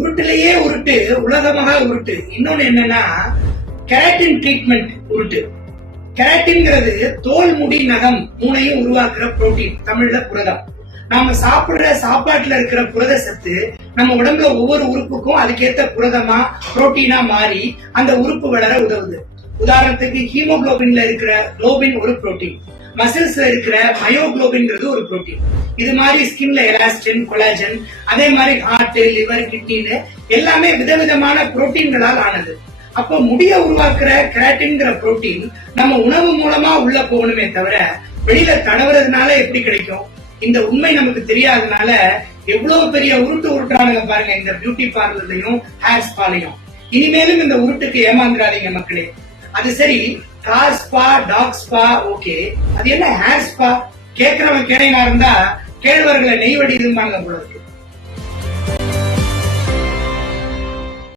உருட்டுலயே உருட்டு, உலகமாக உருட்டு. இன்னொன்னு என்னன்னா கெராட்டின் ட்ரீட்மெண்ட் உருட்டு. கெராட்டின்ங்கிறது தோல், முடி, நகம் மூணையும் உருவாக்குற புரோட்டீன், தமிழ்ல புரதம். நாம சாப்பிடுற சாப்பாட்டுல இருக்கிற புரத சத்து நம்ம உடம்புல ஒவ்வொரு உறுப்புக்கும் அதுக்கேத்த புரதமா புரோட்டீனா மாறி அந்த உறுப்பு வளர உதவுது. உதாரணத்துக்கு ஹீமோகுளோபின்ல இருக்கிற குளோபின் ஒரு புரோட்டீன், மசில்ஸ்ல இருக்கிற மயோகுளோபின்ங்கிறது ஒரு புரோட்டீன். இது மாதிரி ஸ்கின்ல எலாஸ்டின், கொலாஜன், அதே மாதிரி ஹார்ட், லிவர், கிட்னின்னு எல்லாமே விதவிதமான புரோட்டீன்களால் ஆனது. அப்போ முடிய உருவாக்குற கெராட்டின்ங்கிற புரோட்டீன் நம்ம உணவு மூலமா உள்ள போகணுமே தவிர வெளியில தடவுறதுனால எப்படி கிடைக்கும்? இந்த உண்மை நமக்கு தெரியாதனால எவ்வளவு பெரிய உருட்டு உருட்டானுங்க பாருங்க இந்த பியூட்டி பார்லர்லயும் ஹேர் ஸ்பாலையும். இனிமேலும் இந்த உருட்டுக்கு ஏமாந்துடாதீங்க மக்களே. அது சரி, car spa, dog spa okay, அது என்ன ஹேர் ஸ்பா? கேட்கிறவன் கேளையா இருந்தா கேழ்வர்களை நெய் வடிதும்பாங்க போல இருக்கு.